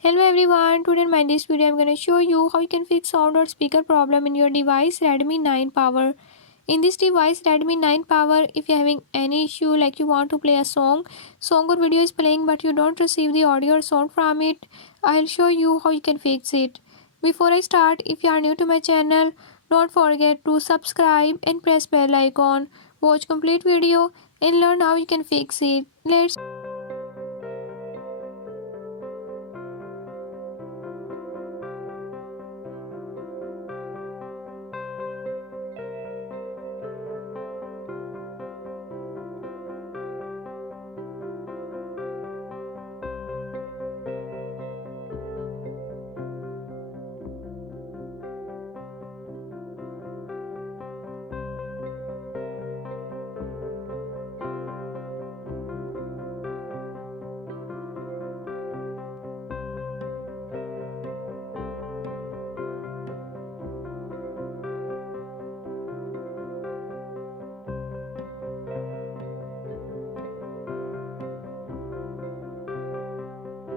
Hello everyone, today in this video I'm going to show you how you can fix sound or speaker problem in your device Redmi 9 Power. In this device Redmi 9 Power, if you're having any issue like you want to play a song or video is playing but you don't receive the audio or sound from it, I'll show you how you can fix it. Before I start, if you are new to my channel, don't forget to subscribe and press bell icon. Watch complete video and learn how you can fix it. Let's